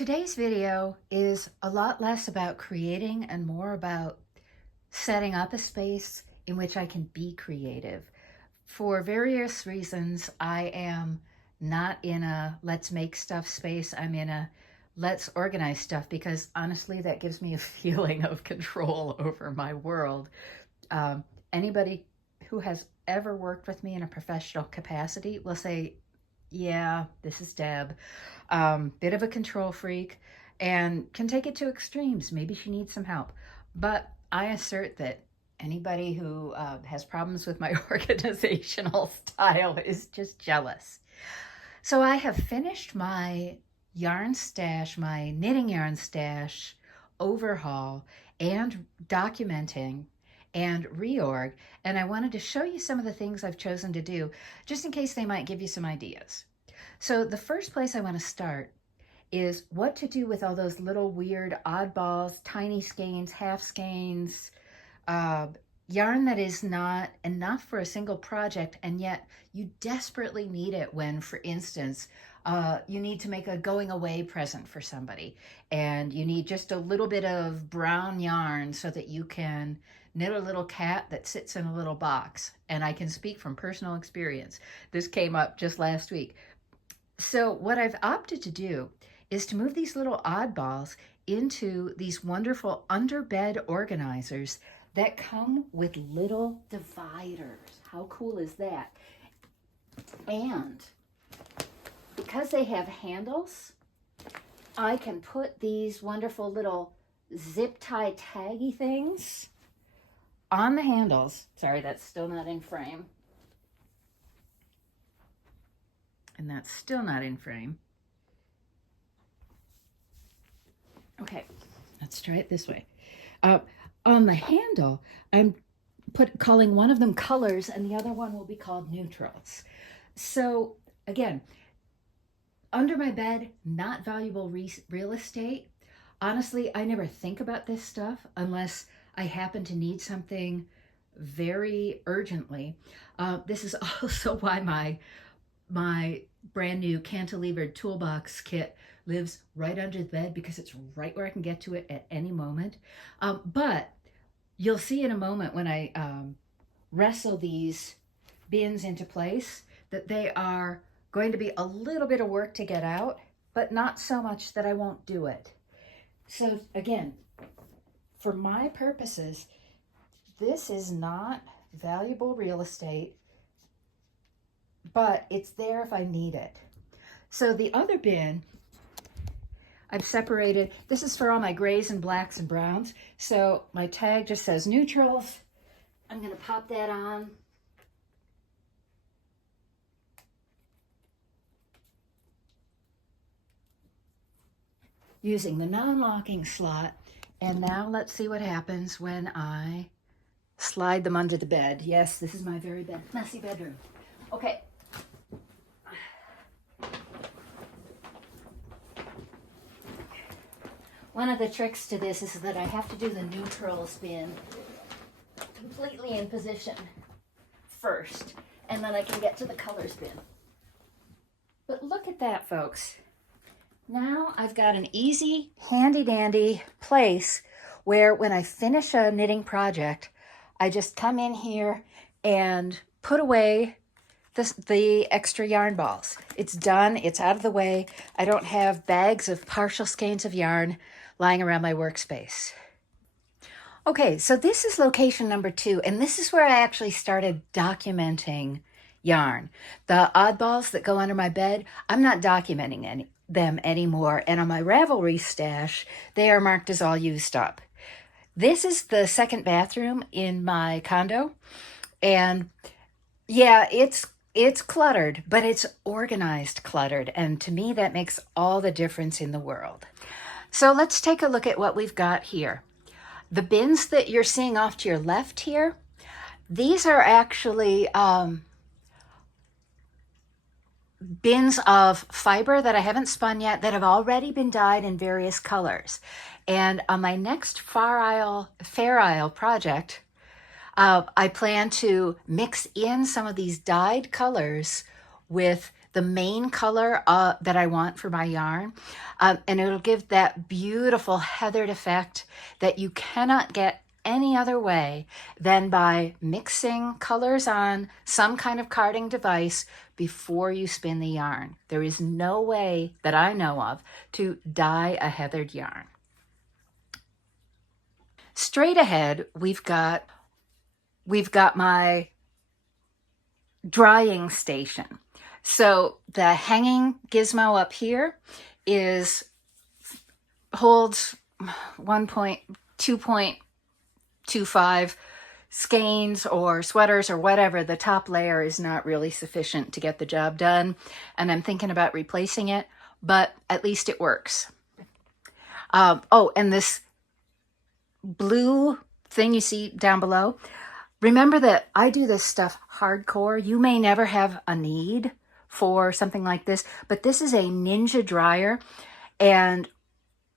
Today's video is a lot less about creating and more about setting up a space in which I can be creative. For various reasons, I am not in a let's make stuff space. I'm in a let's organize stuff because honestly, that gives me a feeling of control over my world. Anybody who has ever worked with me in a professional capacity will say, yeah, this is Deb. Bit of a control freak and can take it to extremes. Maybe she needs some help. But I assert that anybody who has problems with my organizational style is just jealous. So I have finished my yarn stash, my knitting yarn stash overhaul and documenting and reorg. And I wanted to show you some of the things I've chosen to do, just in case they might give you some ideas. So the first place I want to start is what to do with all those little weird oddballs, tiny skeins, half skeins, yarn that is not enough for a single project, and yet you desperately need it when, for instance, you need to make a going away present for somebody, and you need just a little bit of brown yarn so that you can knit a little cat that sits in a little box. And I can speak from personal experience. This came up just last week. So what I've opted to do is to move these little oddballs into these wonderful underbed organizers that come with little dividers. How cool is that? And because they have handles, I can put these wonderful little zip tie taggy things on the handles. Sorry, that's still not in frame. And that's still not in frame. Okay, let's try it this way. On the handle, I'm calling one of them colors and the other one will be called neutrals. So again, under my bed, not valuable real estate. Honestly, I never think about this stuff unless I happen to need something very urgently. This is also why my brand new cantilevered toolbox kit lives right under the bed, because it's right where I can get to it at any moment. But you'll see in a moment when I wrestle these bins into place that they are going to be a little bit of work to get out, but not so much that I won't do it. So again, for my purposes, this is not valuable real estate, but it's there if I need it. So the other bin, I've separated. This is for all my grays and blacks and browns. So my tag just says neutrals. I'm going to pop that on. Using the non-locking slot. And now let's see what happens when I slide them under the bed. Yes, this is my very messy bedroom. Okay. One of the tricks to this is that I have to do the neutral spin completely in position first, and then I can get to the color spin. But look at that, folks. Now I've got an easy, handy-dandy place where when I finish a knitting project, I just come in here and put away the extra yarn balls. It's done, it's out of the way. I don't have bags of partial skeins of yarn lying around my workspace. Okay, so this is location number 2, and this is where I actually started documenting yarn. The oddballs that go under my bed, I'm not documenting them anymore, and on my Ravelry stash, they are marked as all used up. This is the second bathroom in my condo, and yeah, it's cluttered, but it's organized cluttered, and to me that makes all the difference in the world. So let's take a look at what we've got here. The bins that you're seeing off to your left here, these are actually bins of fiber that I haven't spun yet that have already been dyed in various colors. And on my next Fair Isle project, I plan to mix in some of these dyed colors with the main color that I want for my yarn. And it'll give that beautiful heathered effect that you cannot get any other way than by mixing colors on some kind of carding device before you spin the yarn. There is no way that I know of to dye a heathered yarn. Straight ahead, we've got my drying station. So the hanging gizmo up here holds 2.25 skeins or sweaters or whatever. The top layer is not really sufficient to get the job done, and I'm thinking about replacing it, but at least it works. Oh, and this blue thing you see down below, remember that I do this stuff hardcore. You may never have a need for something like this, but this is a Ninja dryer, and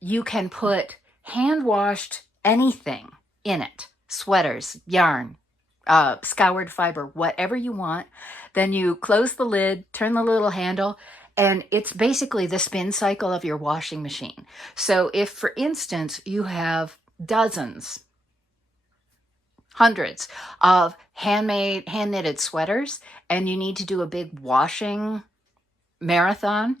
you can put hand-washed anything in it. Sweaters, yarn, scoured fiber, whatever you want. Then you close the lid, turn the little handle, and it's basically the spin cycle of your washing machine. So if, for instance, you have dozens, hundreds of handmade, hand-knitted sweaters, and you need to do a big washing marathon,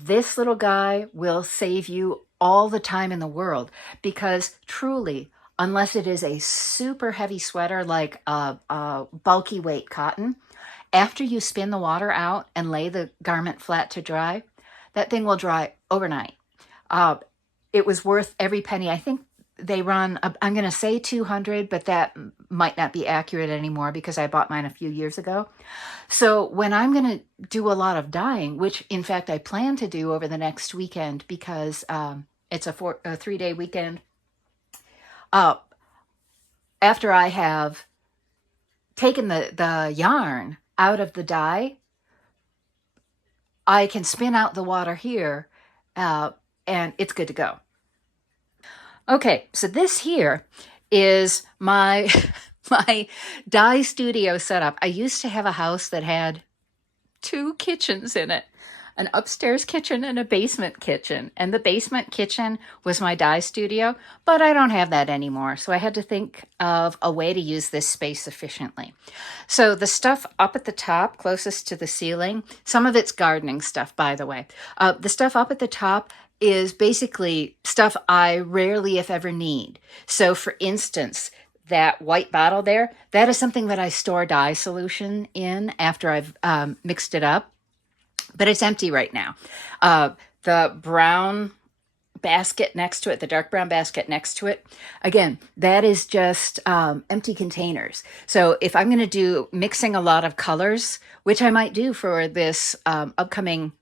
this little guy will save you all the time in the world, because truly, unless it is a super heavy sweater like a bulky weight cotton, after you spin the water out and lay the garment flat to dry, that thing will dry overnight. It was worth every penny. I think they run, I'm going to say 200, but that might not be accurate anymore because I bought mine a few years ago. So when I'm going to do a lot of dyeing, which in fact I plan to do over the next weekend because it's a 3-day weekend, after I have taken the yarn out of the dye, I can spin out the water here and it's good to go. Okay, so this here is my my dye studio setup. I used to have a house that had 2 kitchens in it, an upstairs kitchen and a basement kitchen. And the basement kitchen was my dye studio, but I don't have that anymore. So I had to think of a way to use this space efficiently. So the stuff up at the top, closest to the ceiling, some of it's gardening stuff, by the way. The stuff up at the top is basically stuff I rarely, if ever, need. So for instance, that white bottle there, that is something that I store dye solution in after I've mixed it up, but it's empty right now. The brown basket next to it, the dark brown basket next to it, again, that is just empty containers. So if I'm going to do mixing a lot of colors, which I might do for this upcoming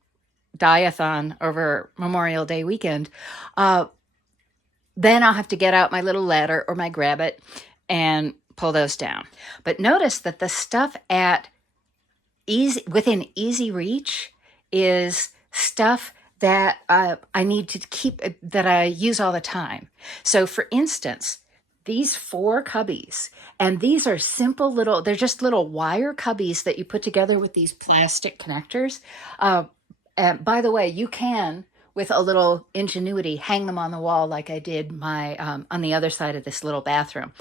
dye-a-thon over Memorial Day weekend, then I'll have to get out my little ladder or my grab-it and pull those down. But notice that the stuff within easy reach is stuff that I need to keep, that I use all the time. So for instance, these 4 cubbies, and these are simple little, they're just little wire cubbies that you put together with these plastic connectors. And by the way, you can, with a little ingenuity, hang them on the wall like I did on the other side of this little bathroom.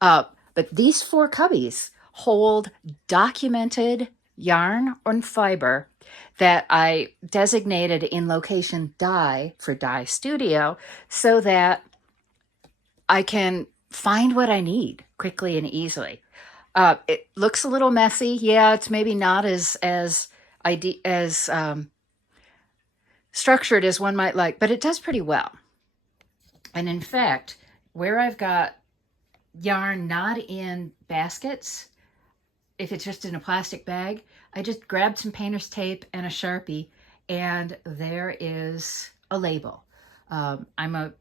But these 4 cubbies hold documented yarn and fiber that I designated in location dye for Dye Studio so that I can find what I need quickly and easily. It looks a little messy. Yeah, it's maybe not as structured as one might like, but it does pretty well. And in fact, where I've got yarn not in baskets, if it's just in a plastic bag, I just grabbed some painter's tape and a Sharpie, and there is a label. I'm a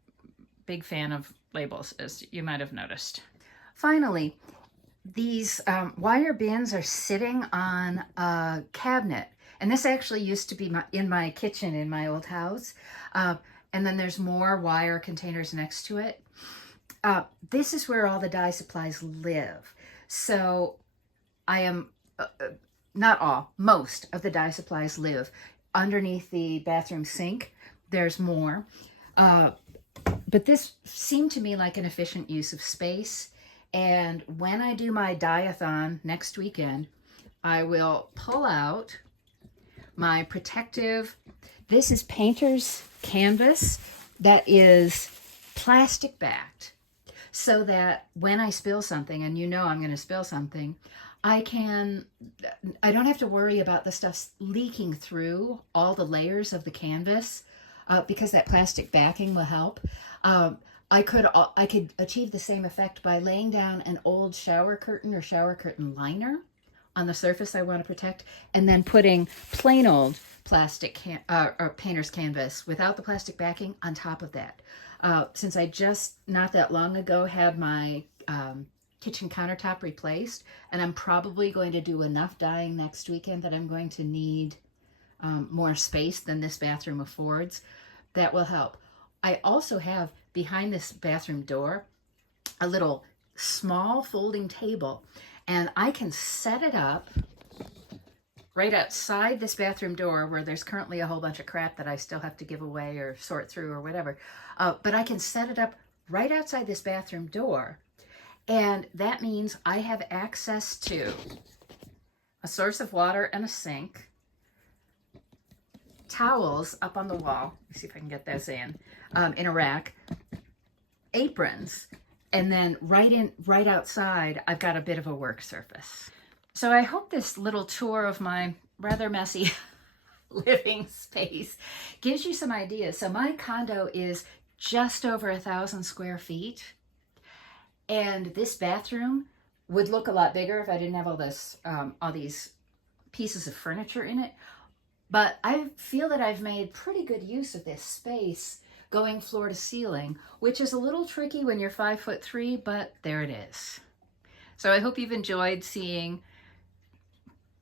big fan of labels, as you might have noticed. Finally, these wire bins are sitting on a cabinet, and this actually used to be in my kitchen in my old house. And then there's more wire containers next to it. This is where all the dye supplies live. So I am not all, most of the dye supplies live underneath the bathroom sink. There's more. But this seemed to me like an efficient use of space. And when I do my dye-a-thon next weekend, I will pull out my protective, this is painter's canvas that is plastic backed, so that when I spill something, and you know I'm going to spill something, I don't have to worry about the stuff leaking through all the layers of the canvas, because that plastic backing will help. I could achieve the same effect by laying down an old shower curtain or shower curtain liner on the surface I want to protect, and then putting plain old plastic or painter's canvas without the plastic backing on top of that. Since I just not that long ago had my kitchen countertop replaced, and I'm probably going to do enough dyeing next weekend that I'm going to need more space than this bathroom affords, that will help. I also have behind this bathroom door a little small folding table, and I can set it up right outside this bathroom door, where there's currently a whole bunch of crap that I still have to give away or sort through or whatever. But I can set it up right outside this bathroom door, and that means I have access to a source of water and a sink, towels up on the wall. Let me see if I can get those in a rack, aprons, and then right outside, I've got a bit of a work surface. So I hope this little tour of my rather messy living space gives you some ideas. So my condo is just over 1,000 square feet, and this bathroom would look a lot bigger if I didn't have all these pieces of furniture in it. But I feel that I've made pretty good use of this space going floor to ceiling, which is a little tricky when you're 5'3", but there it is. So I hope you've enjoyed seeing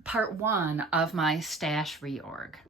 part 1 of my stash reorg.